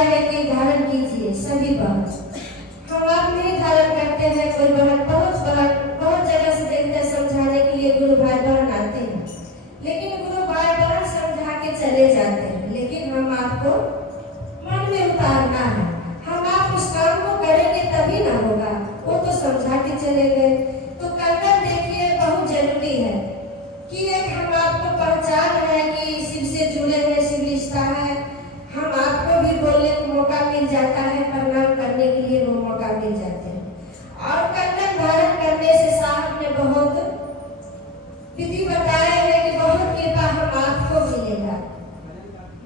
आए हैं कि धारण कीजिए सभी बहन। हम आप नहीं धारण करते हैं, कोई बहन बहुत जगह से देखते हैं समझाने के लिए गुरु भाई बहन आते हैं, लेकिन गुरु भाई बहन समझा के चले जाते हैं, लेकिन हम आपको मन में उतारना है। हम आप उस काम को करेंगे तभी ना होगा। वो तो समझा के चले गए। तो कंगन देखिए बहुत जरूरी है कि एक हम आपको पहचान है कि शिव से जुड़े हैं, शिव रिश्ता है। हम आपको भी बोलने को मौका मिल जाता है, प्रणाम करने के लिए वो मौका मिल जाते हैं। और कंगन धारण करने से साहब ने बहुत विधि बताया है कि बहुत कृपा हम आपको मिलेगा।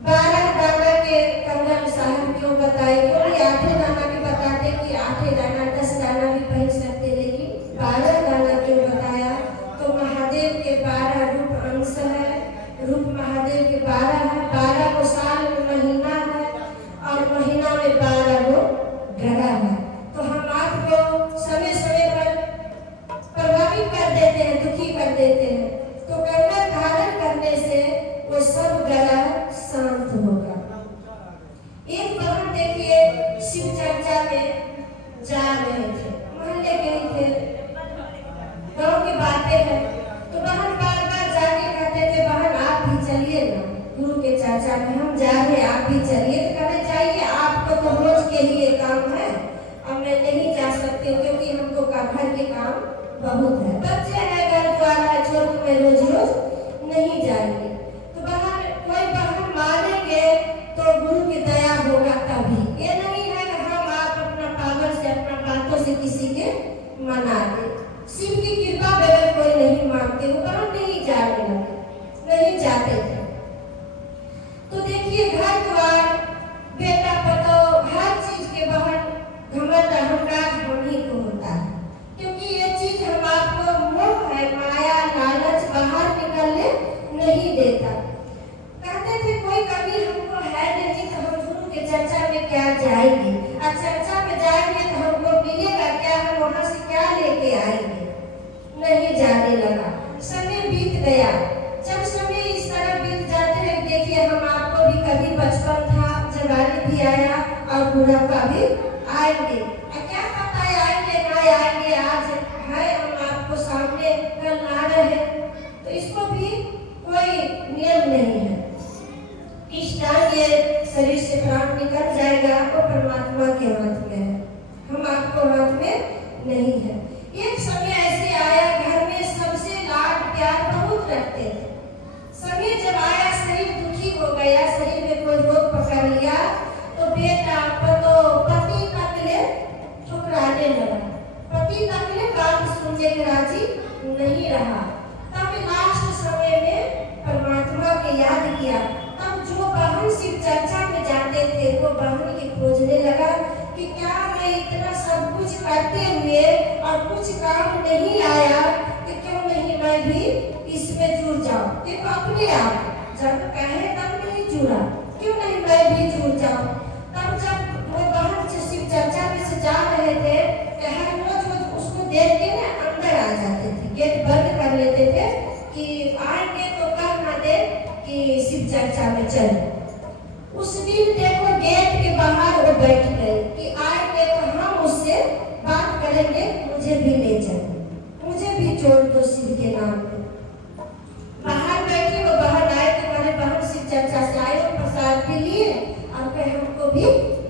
12 दाना के कंगन साहब क्यों बताए? कोई 8 दाना के बताते कि 8 दाना 10 दाना भी पहन सकते, लेकिन 12 दाना क्यों बताया? तो महादेव के 12 रूप अंश है, रूप महादेव के 12 है। 12 को साल में महीना है और महीना में 12 को ग्रह है। तो हम आपको समय समय पर प्रभावित कर देते हैं, दुखी कर देते हैं। तो कंगन धारण करने से वो सब ग्रह शांत होगा। एक बहन देखिए शिव चर्चा में जा रहे थे, मोहल्ले के ही थे, गाँव की बातें हैं। तो बहन बार बार जाके कहते थे बहन आप भी चलिए ना गुरु के चर्चा में, हम जा रहे आप भी चलिए। तो कहते चाहिए आपको तो रोज के लिए काम है, अब मैं नहीं जा सकती क्योंकि हमको घर के काम बहुत है, बच्चे हैं, घर द्वार है, छोड़ के मैं रोज रोज नहीं जाएंगे। तो बहन कोई बहन मानेंगे तो गुरु की दया होगा तभी। ये नहीं है कि हम आप अपना पावर से अपना बातों से किसी के मना दे। शिव की कृपा बगैर कोई नहीं मानते, वो बहन नहीं जाने लगे, नहीं जाते थे। तो देखिए घर द्वार बेटा पतो हर चीज के बहन घमंड अहंकार हम ही को होता है, क्योंकि ये चीज हम आपको मोह है, माया लालच बाहर निकलने नहीं देता। कहते थे कोई कभी हमको है नहीं तो हम गुरु के चर्चा में क्या जाएंगे, और चर्चा में जाएंगे तो हमको मिलेगा क्या, हम वहां से क्या लेके आएंगे? नहीं जाने लगा। समय बीत गया। जब समय इस तरह बीत जाते हैं, देखिए हम आपको भी कभी बचपन था, जवानी भी आया और बुढ़ापा भी आएंगे। क्या पता है आएंगे ना आएंगे, आज है हम आपको सामने कल ना रहे, तो इसको भी कोई नियम नहीं है। इस टाइम ये शरीर से प्राण निकल जाएगा, वो परमात्मा के हाथ में है, हम आपको हाथ में नहीं है। एक समय ऐसे आया घर में सबसे लाड प्यार बहुत रखते थे। समय जब आया शरीर दुखी हो गया, शरीर में कोई रोग पकड़ लिया, तो बेटा पतो पति तक ले ठुकराने लगा, पति तक ले बात सुनने के राजी नहीं रहा। तब लास्ट समय में परमात्मा के याद किया। तब जो बहन शिव चर्चा में जाते थे वो बहन की खोजने लगा कि क्या मैं इतना सब कुछ करते हुए और कुछ काम नहीं आया, कि क्यों नहीं मैं भी इसमें जुड़ जाऊं। देखो अपने आप जब कहे तब नहीं जुड़ा, क्यों नहीं मैं भी जुड़ जाऊं। तब जब वो बहन शिव चर्चा में से जा रहे थे, हर रोज उसको देख के ना अंदर आ जाते थे, गेट बंद कर लेते थे कि आएंगे तो कह ना दे कि शिव चर्चा में चले। उस दिन देखो गेट के बाहर वो बैठ गए कि आएंगे तो हम उससे बात करेंगे, मुझे भी ले चलो, मुझे भी जोड़ दो शिव के नाम पे। बाहर बैठे वो बहन आए तो हमारे बहन शिव चर्चा से आए, प्रसाद भी लिए और फिर हमको भी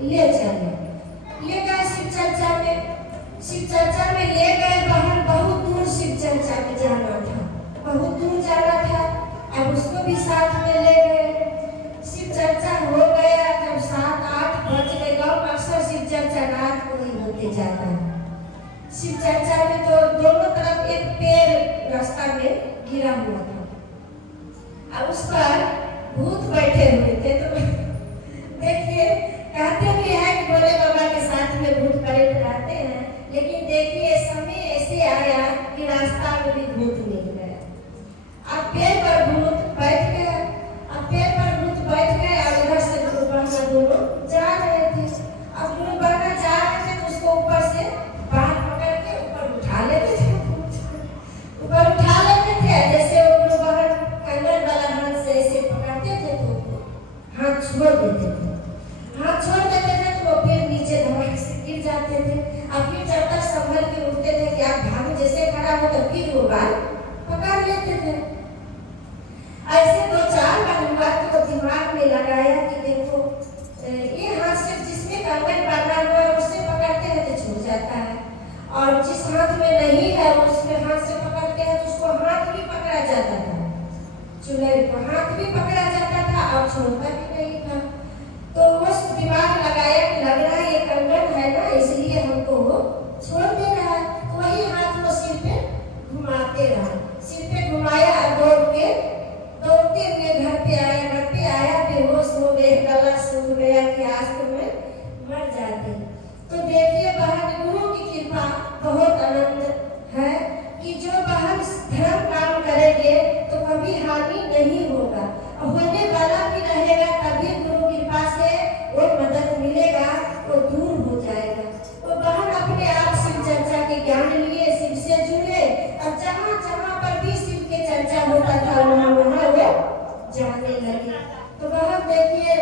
ले चले। ले गए शिव चर्चा में, शिव चर्चा में ले गए बहन। बहुत दूर शिव चर्चा में जाना था, बहुत दूर जाना था, अब उसको भी साथ में ले गए। शिव चर्चा हो गया, जब 7-8 बज गए। गाँव अक्सर शिव चर्चा रात को ही होते जाता है। शिव चर्चा में तो दोनों तरफ एक पेड़ रास्ता में गिरा हुआ था, अब उस पर भूत बैठे हुए थे। तो देखिए कहते भी है कि भोले बाबा के साथ में भूत पड़े रहते हैं, लेकिन देखिए समय ऐसे आया कि रास्ता में भी भूत मिल गया। अब पेड़ पर भूत बैठ गया, अब पेड़ पर भूत बैठ गए और उधर से गुरु बहना दोनों जा रहे थे। अब गुरु बहना जा रहे थे तो उसको ऊपर से बाहर पकड़ के ऊपर उठा लेते थे, ऊपर उठा लेते थे। जैसे वो गुरु बहन कंगन वाला हाथ से ऐसे पकड़ते थे तो हाथ छोड़ देते थे, हाथ छोड़ देते बाल पकड़ लेते थे। ऐसे 2-4 बार हुआ तो दिमाग में लगाया कि देखो ये हाथ से जिसमें कंगन बांधा हुआ है उससे पकड़ते हैं तो छूट जाता है, और जिस हाथ में नहीं है उसमें हाथ से पकड़ते हैं तो उसको हाथ भी पकड़ा जाता था, चूल्हे को हाथ भी पकड़ा जाता था और छोड़ता भी नहीं था। तो उस दिमाग लगाया कि लग रहा है ये कंगन है ना, इसलिए हमको वो छोड़ दे रहा है। तो वही हाथ वो सिर पे घुमाते रहा, सिर पे घुमाया और दौड़ते हुए घर पे आया बेहोश हो गए, गला सूख गया कि आज तो मैं मर जाती। तो देखिए बहन, गुरु की कृपा बहुत आनंद है कि जो बहन धर्म काम करेंगे तो कभी हानि नहीं होगा, होने वाला भी रहेगा, तभी गुरु कृपा से वो मदद मिलेगा, वो दूर हो जाएगा। वो बहन अपने आप शिव चर्चा के ज्ञान लिए शिव से जुड़े, और जहाँ जहाँ पर भी शिव के चर्चा होता था वहाँ वो जाने लगे। तो बहन देखिए